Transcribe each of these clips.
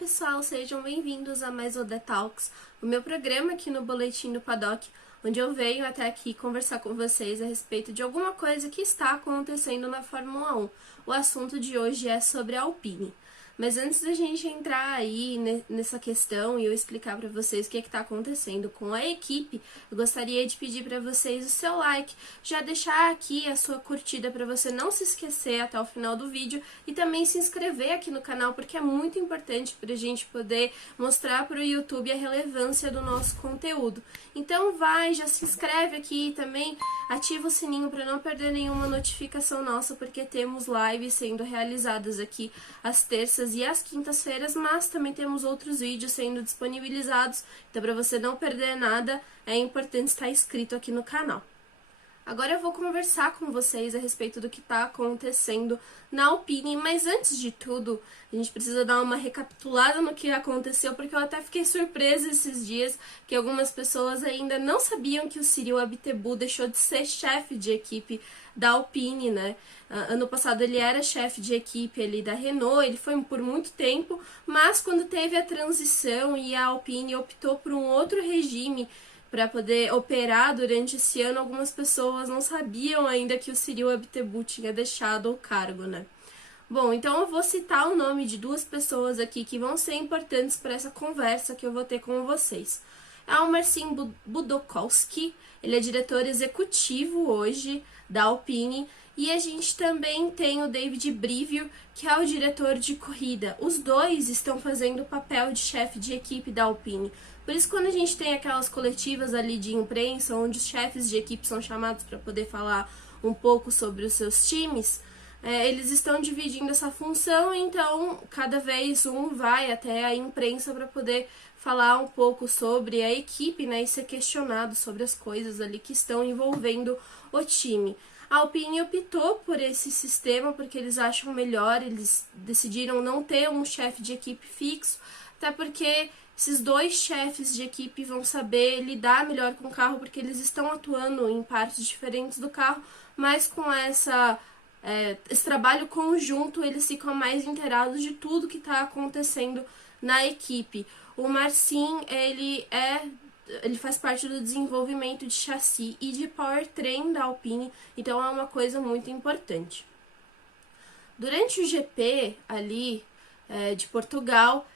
pessoal, sejam bem-vindos a mais o The Talks, o meu programa aqui no Boletim do Paddock, onde eu venho até aqui conversar com vocês a respeito de alguma coisa que está acontecendo na Fórmula 1. O assunto de hoje é sobre a Alpine. Mas antes da gente entrar aí nessa questão e eu explicar para vocês o que está acontecendo com a equipe, eu gostaria de pedir para vocês o seu like, já deixar aqui a sua curtida para você não se esquecer até o final do vídeo e também se inscrever aqui no canal, porque é muito importante para a gente poder mostrar para o YouTube a relevância do nosso conteúdo. Então já se inscreve aqui e também ativa o sininho para não perder nenhuma notificação nossa, porque temos lives sendo realizadas aqui às terças e às quintas-feiras, mas também temos outros vídeos sendo disponibilizados, então para você não perder nada, é importante estar inscrito aqui no canal. Agora eu vou conversar com vocês a respeito do que está acontecendo na Alpine, mas antes de tudo, a gente precisa dar uma recapitulada no que aconteceu, porque eu até fiquei surpresa esses dias que algumas pessoas ainda não sabiam que o Cyril Abiteboul deixou de ser chefe de equipe da Alpine, né? Ano passado ele era chefe de equipe ali da Renault, ele foi por muito tempo, mas quando teve a transição e a Alpine optou por um outro regime para poder operar durante esse ano, algumas pessoas não sabiam ainda que o Cyril Abiteboul tinha deixado o cargo, né? Bom, então eu vou citar o nome de duas pessoas aqui que vão ser importantes para essa conversa que eu vou ter com vocês. É o Marcin Budokowski, ele é diretor executivo hoje da Alpine, e a gente também tem o David Brivio, que é o diretor de corrida. Os dois estão fazendo o papel de chefe de equipe da Alpine. Por isso, quando a gente tem aquelas coletivas ali de imprensa, onde os chefes de equipe são chamados para poder falar um pouco sobre os seus times, eles estão dividindo essa função, então cada vez um vai até a imprensa para poder falar um pouco sobre a equipe, né, e ser questionado sobre as coisas ali que estão envolvendo o time. A Alpine optou por esse sistema porque eles acham melhor, eles decidiram não ter um chefe de equipe fixo, até porque esses dois chefes de equipe vão saber lidar melhor com o carro, porque eles estão atuando em partes diferentes do carro, mas com esse trabalho conjunto eles ficam mais inteirados de tudo que está acontecendo na equipe. O Marcin, ele faz parte do desenvolvimento de chassi e de powertrain da Alpine, então é uma coisa muito importante. Durante o GP ali de Portugal,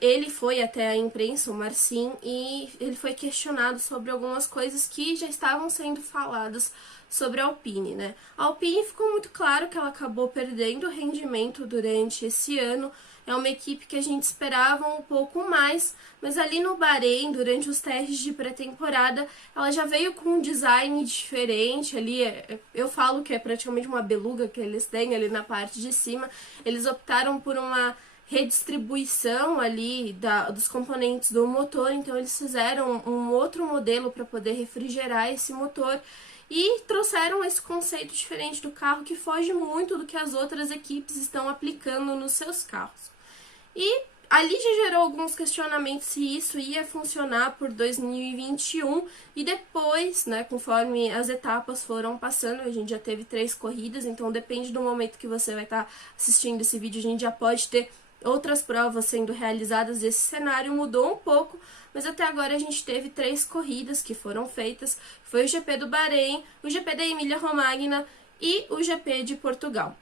ele foi até a imprensa, o Marcin, e ele foi questionado sobre algumas coisas que já estavam sendo faladas sobre a Alpine, né? A Alpine ficou muito claro que ela acabou perdendo rendimento durante esse ano. É uma equipe que a gente esperava um pouco mais, mas ali no Bahrein, durante os testes de pré-temporada, ela já veio com um design diferente ali. Eu falo que é praticamente uma beluga que eles têm ali na parte de cima. Eles optaram por uma redistribuição ali dos componentes do motor, então eles fizeram um outro modelo para poder refrigerar esse motor e trouxeram esse conceito diferente do carro que foge muito do que as outras equipes estão aplicando nos seus carros. E ali já gerou alguns questionamentos se isso ia funcionar por 2021 e depois, né, conforme as etapas foram passando, a gente já teve 3 corridas, então depende do momento que você vai estar assistindo esse vídeo, a gente já pode ter outras provas sendo realizadas. Esse cenário mudou um pouco, mas até agora a gente teve 3 corridas que foram feitas, foi o GP do Bahrein, o GP da Emília-Romagna e o GP de Portugal.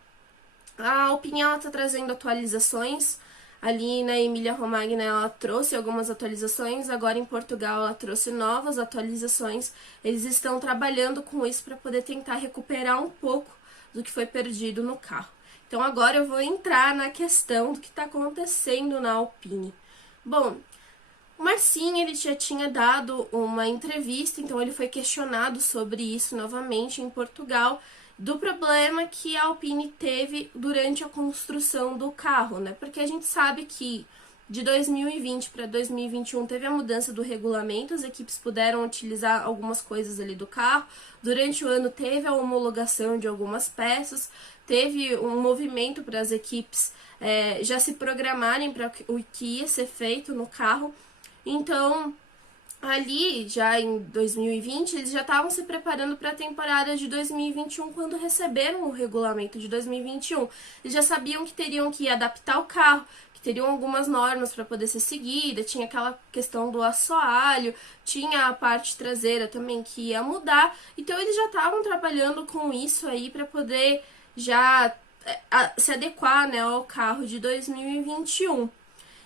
A Alpine está trazendo atualizações. Ali na Emília-Romagna ela trouxe algumas atualizações, agora em Portugal ela trouxe novas atualizações. Eles estão trabalhando com isso para poder tentar recuperar um pouco do que foi perdido no carro. Então agora eu vou entrar na questão do que está acontecendo na Alpine. Bom, o Marcin, ele já tinha dado uma entrevista, então ele foi questionado sobre isso novamente em Portugal, do problema que a Alpine teve durante a construção do carro, né? Porque a gente sabe que de 2020 para 2021 teve a mudança do regulamento, as equipes puderam utilizar algumas coisas ali do carro. Durante o ano teve a homologação de algumas peças, teve um movimento para as equipes já se programarem para o que ia ser feito no carro. Então, ali, já em 2020, eles já estavam se preparando para a temporada de 2021 quando receberam o regulamento de 2021. Eles já sabiam que teriam que adaptar o carro, que teriam algumas normas para poder ser seguida, tinha aquela questão do assoalho, tinha a parte traseira também que ia mudar, então eles já estavam trabalhando com isso aí para poder já se adequar, né, ao carro de 2021.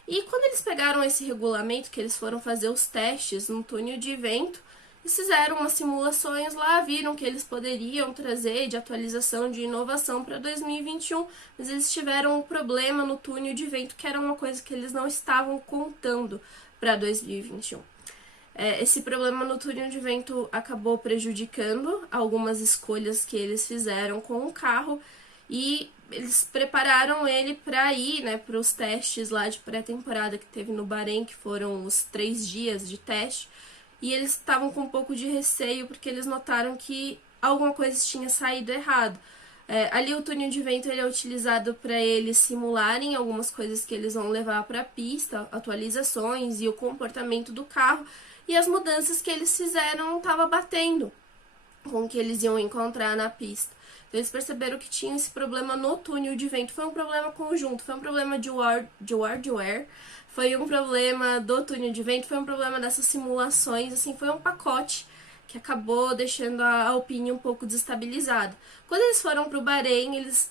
E quando eles pegaram esse regulamento, que eles foram fazer os testes no túnel de vento, eles fizeram umas simulações lá, viram que eles poderiam trazer de atualização, de inovação para 2021, mas eles tiveram um problema no túnel de vento, que era uma coisa que eles não estavam contando para 2021. Esse problema no túnel de vento acabou prejudicando algumas escolhas que eles fizeram com o carro, e eles prepararam ele para ir, né, para os testes lá de pré-temporada que teve no Bahrein, que foram os 3 dias de teste, e eles estavam com um pouco de receio porque eles notaram que alguma coisa tinha saído errado. Ali o túnel de vento ele é utilizado para eles simularem algumas coisas que eles vão levar para a pista, atualizações e o comportamento do carro, e as mudanças que eles fizeram estava batendo com o que eles iam encontrar na pista. Então, eles perceberam que tinha esse problema no túnel de vento. Foi um problema conjunto, foi um problema de hardware, foi um problema do túnel de vento, foi um problema dessas simulações, assim, foi um pacote que acabou deixando a Alpine um pouco desestabilizada. Quando eles foram para o Bahrein, eles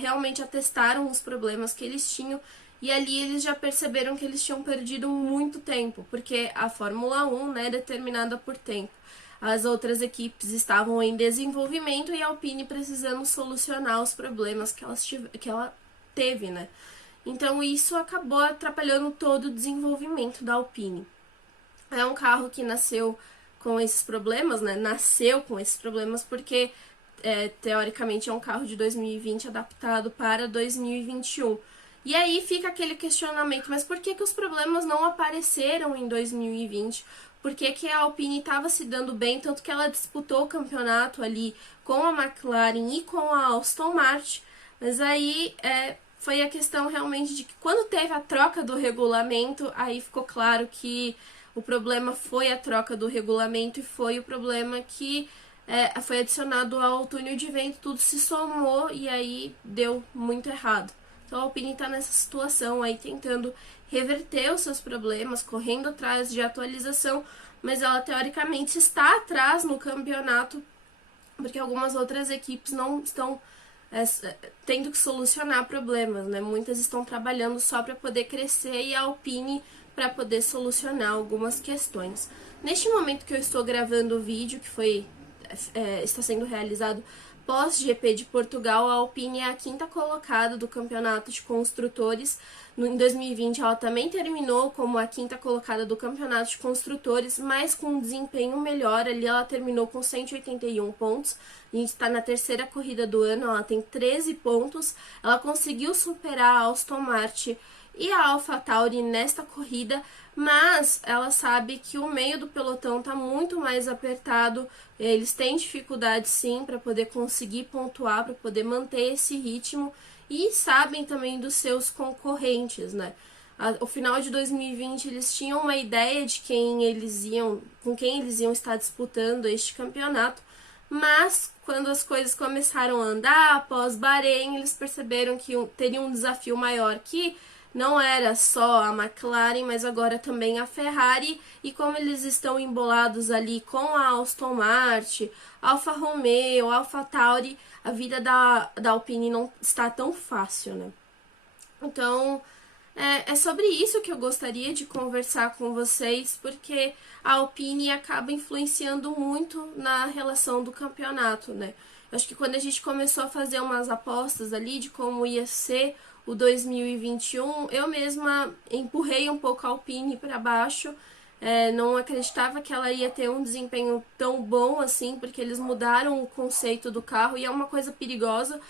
realmente atestaram os problemas que eles tinham, e ali eles já perceberam que eles tinham perdido muito tempo, porque a Fórmula 1, né, é determinada por tempo. As outras equipes estavam em desenvolvimento e a Alpine precisando solucionar os problemas que ela teve, né? Então isso acabou atrapalhando todo o desenvolvimento da Alpine. É um carro que nasceu com esses problemas, né? Nasceu com esses problemas porque, teoricamente, é um carro de 2020 adaptado para 2021. E aí fica aquele questionamento, mas por que os problemas não apareceram em 2020? Por que a Alpine estava se dando bem, tanto que ela disputou o campeonato ali com a McLaren e com a Aston Martin, mas aí foi a questão realmente de que quando teve a troca do regulamento, aí ficou claro que o problema foi a troca do regulamento e foi o problema que foi adicionado ao túnel de vento, tudo se somou e aí deu muito errado. Então a Alpine está nessa situação aí, tentando reverter os seus problemas, correndo atrás de atualização, mas ela teoricamente está atrás no campeonato, porque algumas outras equipes não estão tendo que solucionar problemas, né? Muitas estão trabalhando só para poder crescer e a Alpine para poder solucionar algumas questões. Neste momento que eu estou gravando o vídeo, que está sendo realizado pós-GP de Portugal, a Alpine é a 5ª colocada do campeonato de construtores. Em 2020 ela também terminou como a 5ª colocada do campeonato de construtores, mas com um desempenho melhor. Ali ela terminou com 181 pontos. A gente está na 3ª corrida do ano, ela tem 13 pontos. Ela conseguiu superar a Aston Martin e a AlphaTauri nesta corrida, mas ela sabe que o meio do pelotão está muito mais apertado, eles têm dificuldade sim para poder conseguir pontuar, para poder manter esse ritmo, e sabem também dos seus concorrentes, né? Ao final de 2020 eles tinham uma ideia de com quem eles iam estar disputando este campeonato, mas quando as coisas começaram a andar, após Bahrein, eles perceberam que teriam um desafio maior, que não era só a McLaren, mas agora também a Ferrari, e como eles estão embolados ali com a Aston Martin, Alfa Romeo, AlphaTauri, a vida da Alpine não está tão fácil, né? Então, é sobre isso que eu gostaria de conversar com vocês, porque a Alpine acaba influenciando muito na relação do campeonato, né? Eu acho que quando a gente começou a fazer umas apostas ali de como ia ser o 2021, eu mesma empurrei um pouco a Alpine para baixo, não acreditava que ela ia ter um desempenho tão bom assim, porque eles mudaram o conceito do carro e é uma coisa perigosa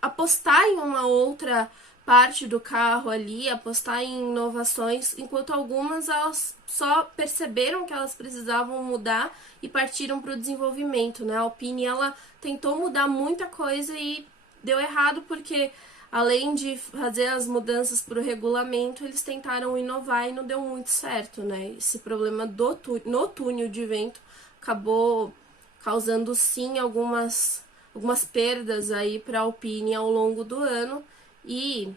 apostar em uma outra parte do carro ali, apostar em inovações, enquanto algumas elas só perceberam que elas precisavam mudar e partiram para o desenvolvimento, né? A Alpine, ela tentou mudar muita coisa e deu errado porque, além de fazer as mudanças para o regulamento, eles tentaram inovar e não deu muito certo, né? Esse problema no túnel de vento acabou causando sim algumas perdas aí para a Alpine ao longo do ano, e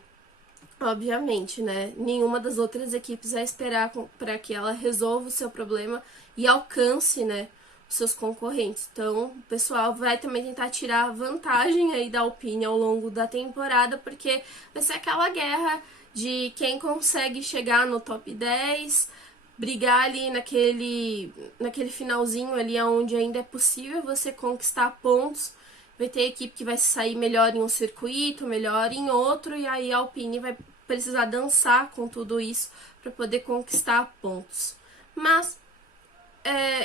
Obviamente, né? Nenhuma das outras equipes vai esperar para que ela resolva o seu problema e alcance, né, os seus concorrentes. Então, o pessoal vai também tentar tirar vantagem aí da Alpine ao longo da temporada, porque vai ser aquela guerra de quem consegue chegar no top 10, brigar ali naquele finalzinho ali onde ainda é possível você conquistar pontos. Vai ter equipe que vai sair melhor em um circuito, melhor em outro, e aí a Alpine vai precisar dançar com tudo isso para poder conquistar pontos. Mas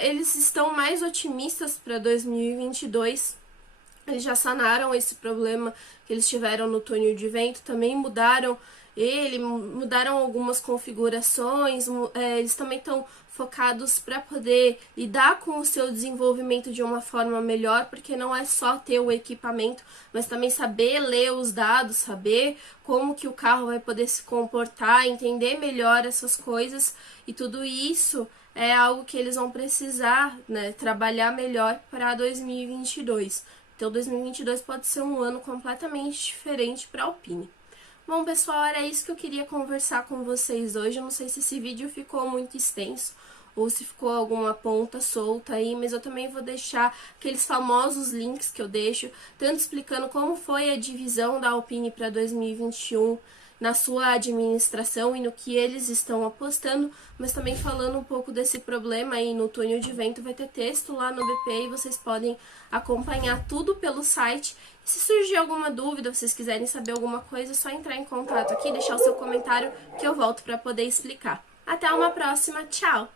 eles estão mais otimistas para 2022. Eles já sanaram esse problema que eles tiveram no túnel de vento, também mudaram algumas configurações, eles também estão focados para poder lidar com o seu desenvolvimento de uma forma melhor, porque não é só ter o equipamento, mas também saber ler os dados, saber como que o carro vai poder se comportar, entender melhor essas coisas, e tudo isso é algo que eles vão precisar, né, trabalhar melhor para 2022. Então 2022 pode ser um ano completamente diferente para a Alpine. Bom, pessoal, era isso que eu queria conversar com vocês hoje. Eu não sei se esse vídeo ficou muito extenso ou se ficou alguma ponta solta aí, mas eu também vou deixar aqueles famosos links que eu deixo, tanto explicando como foi a divisão da Alpine para 2021 na sua administração e no que eles estão apostando, mas também falando um pouco desse problema aí no túnel de vento. Vai ter texto lá no BP e vocês podem acompanhar tudo pelo site. Se surgir alguma dúvida, vocês quiserem saber alguma coisa, é só entrar em contato aqui, deixar o seu comentário que eu volto para poder explicar. Até uma próxima, tchau!